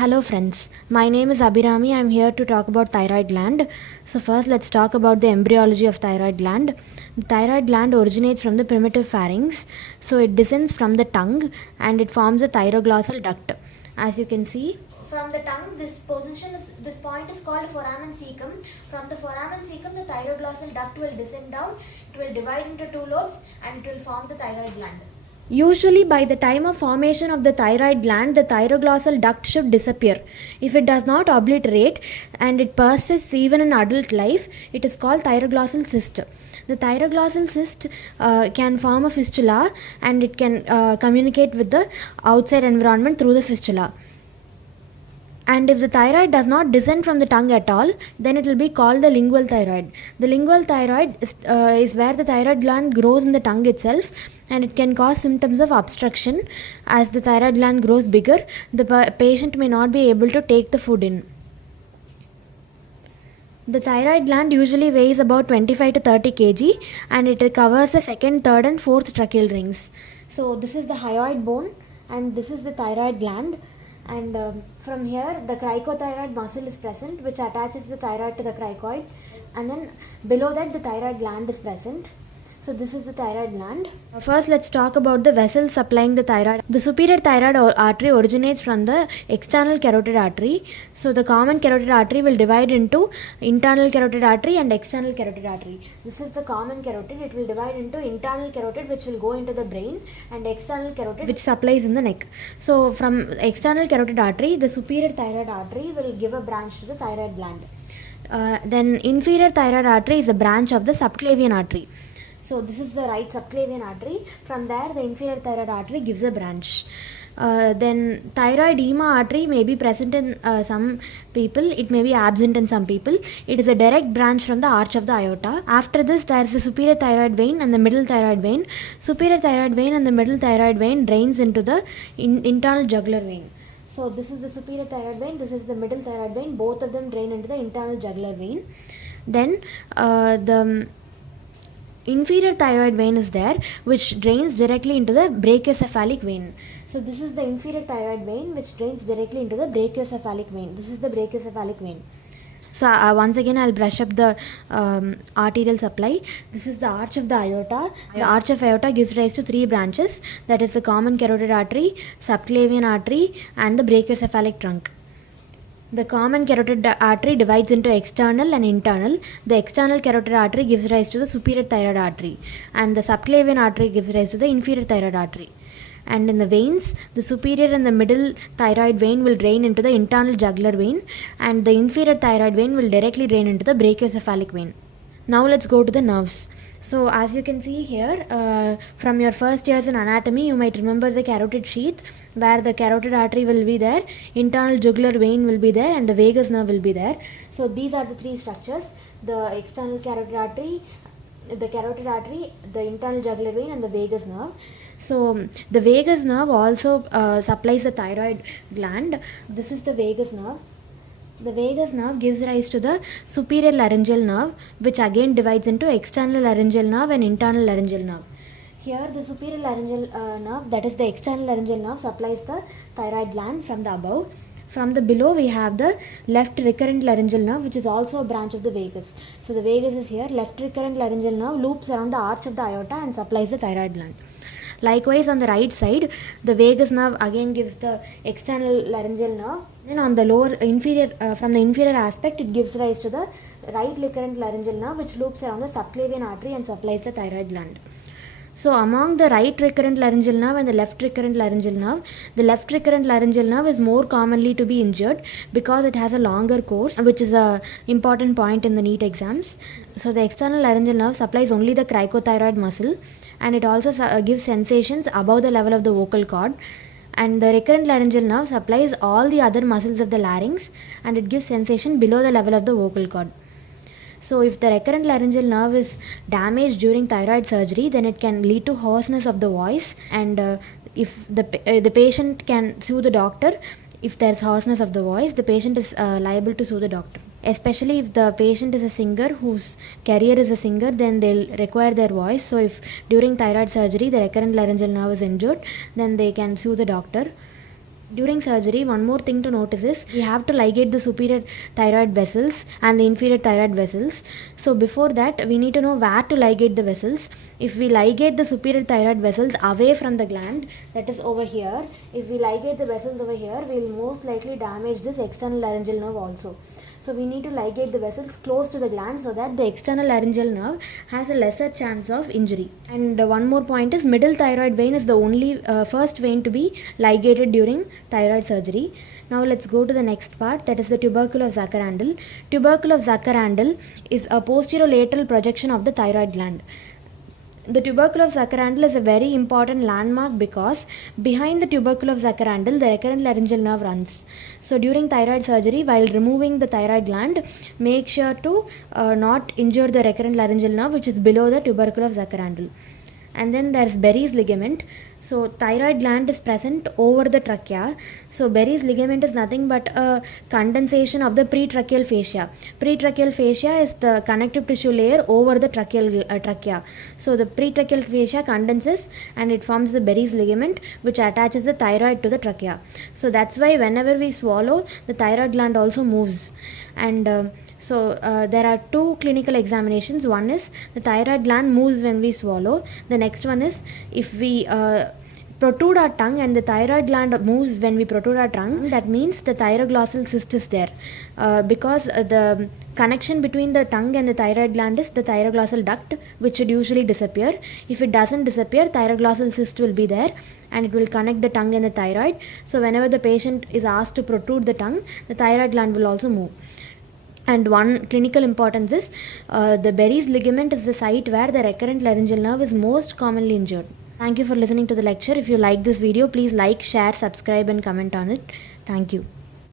Hello friends, my name is Abhirami. I am here to talk about thyroid gland. So first let's talk about the embryology of thyroid gland. The thyroid gland originates from the primitive pharynx. So it descends from the tongue and it forms a thyroglossal duct. As you can see, from the tongue, this point is called foramen cecum. From the foramen cecum, the thyroglossal duct will descend down. It will divide into two lobes and it will form the thyroid gland. Usually by the time of formation of the thyroid gland, the thyroglossal duct should disappear. If it does not obliterate and it persists even in adult life, it is called thyroglossal cyst. The thyroglossal cyst can form a fistula and it can communicate with the outside environment through the fistula. And if the thyroid does not descend from the tongue at all, then it will be called the lingual thyroid. The lingual thyroid is where the thyroid gland grows in the tongue itself, and it can cause symptoms of obstruction. As the thyroid gland grows bigger, the patient may not be able to take the food in. The thyroid gland usually weighs about 25 to 30 kg and it covers the second, third and fourth tracheal rings. So this is the hyoid bone and this is the thyroid gland. And from here the cricothyroid muscle is present, which attaches the thyroid to the cricoid, and then below that the thyroid gland is present. So this is the thyroid gland. First let's talk about the vessels supplying the thyroid. The superior thyroid artery originates from the external carotid artery. So the common carotid artery will divide into internal carotid artery and external carotid artery. This is the common carotid. It will divide into internal carotid, which will go into the brain, and external carotid, which supplies in the neck. So from external carotid artery, the superior thyroid artery will give a branch to the thyroid gland. Then inferior thyroid artery is a branch of the subclavian artery. So this is the right subclavian artery. From there the inferior thyroid artery gives a branch. Then thyroidema artery may be present in some people, it may be absent in some people. It is a direct branch from the arch of the aorta. After this there is the superior thyroid vein and the middle thyroid vein. Superior thyroid vein and the middle thyroid vein drains into the internal jugular vein. So this is the superior thyroid vein, this is the middle thyroid vein, both of them drain into the internal jugular vein. Then the inferior thyroid vein is there, which drains directly into the brachiocephalic vein. So this is the inferior thyroid vein which drains directly into the brachiocephalic vein. This is the brachiocephalic vein. So once again I'll brush up the arterial supply. This is the arch of the aorta. The arch of aorta gives rise to three branches, that is the common carotid artery, subclavian artery and the brachiocephalic trunk. The common carotid artery divides into external and internal. The external carotid artery gives rise to the superior thyroid artery, and the subclavian artery gives rise to the inferior thyroid artery. And in the veins, the superior and the middle thyroid vein will drain into the internal jugular vein, and the inferior thyroid vein will directly drain into the brachiocephalic vein. Now let's go to the nerves. So as you can see here, from your first years in anatomy, you might remember the carotid sheath, where the carotid artery will be there, internal jugular vein will be there, and the vagus nerve will be there. So these are the three structures: the external carotid artery, the internal jugular vein and the vagus nerve. So the vagus nerve also supplies the thyroid gland. This is the vagus nerve. The vagus nerve gives rise to the superior laryngeal nerve, which again divides into external laryngeal nerve and internal laryngeal nerve. Here the superior laryngeal nerve, that is the external laryngeal nerve, supplies the thyroid gland from the above. From the below we have the left recurrent laryngeal nerve, which is also a branch of the vagus. So the vagus is here. Left recurrent laryngeal nerve loops around the arch of the aorta and supplies the thyroid gland. Likewise on the right side, the vagus nerve again gives the external laryngeal nerve. Then on the lower inferior, from the inferior aspect, it gives rise to the right recurrent laryngeal nerve, which loops around the subclavian artery and supplies the thyroid gland. So among the right recurrent laryngeal nerve and the left recurrent laryngeal nerve, the left recurrent laryngeal nerve is more commonly to be injured because it has a longer course, which is a important point in the Neet exams. So the external laryngeal nerve supplies only the cricothyroid muscle, and it also gives sensations above the level of the vocal cord. And the recurrent laryngeal nerve supplies all the other muscles of the larynx, and it gives sensation below the level of the vocal cord. So if the recurrent laryngeal nerve is damaged during thyroid surgery, then it can lead to hoarseness of the voice, and if the patient can sue the doctor. If there is hoarseness of the voice, the patient is liable to sue the doctor. Especially if the patient is a singer whose career is a singer, then they'll require their voice. So if during thyroid surgery the recurrent laryngeal nerve is injured, then they can sue the doctor. During surgery, one more thing to notice is we have to ligate the superior thyroid vessels and the inferior thyroid vessels. So before that, we need to know where to ligate the vessels. If we ligate the superior thyroid vessels away from the gland, that is over here, if we ligate the vessels over here, we will most likely damage this external laryngeal nerve also. So we need to ligate the vessels close to the gland so that the external laryngeal nerve has a lesser chance of injury. And one more point is middle thyroid vein is the only first vein to be ligated during thyroid surgery. Now let's go to the next part, that is the tubercle of Zuckerandal. Tubercle of Zuckerandal is a posterolateral projection of the thyroid gland. The tubercle of Zuckerandal is a very important landmark because behind the tubercle of Zuckerandal, the recurrent laryngeal nerve runs. So during thyroid surgery, while removing the thyroid gland, make sure to not injure the recurrent laryngeal nerve, which is below the tubercle of Zuckerandal. And then there's Berry's ligament. So thyroid gland is present over the trachea. So Berry's ligament is nothing but a condensation of the pretracheal fascia. Pretracheal fascia is the connective tissue layer over the trachea. So the pretracheal fascia condenses and it forms the Berry's ligament, which attaches the thyroid to the trachea. So that's why whenever we swallow, the thyroid gland also moves. And so there are two clinical examinations. One is the thyroid gland moves when we swallow. The next one is if we protrude our tongue and the thyroid gland moves when we protrude our tongue, that means the thyroglossal cyst is there. Because the connection between the tongue and the thyroid gland is the thyroglossal duct, which should usually disappear. If it doesn't disappear, thyroglossal cyst will be there and it will connect the tongue and the thyroid. So whenever the patient is asked to protrude the tongue, the thyroid gland will also move. And one clinical importance is the Berry's ligament is the site where the recurrent laryngeal nerve is most commonly injured. Thank you for listening to the lecture. If you like this video, please like, share, subscribe and comment on it. Thank you.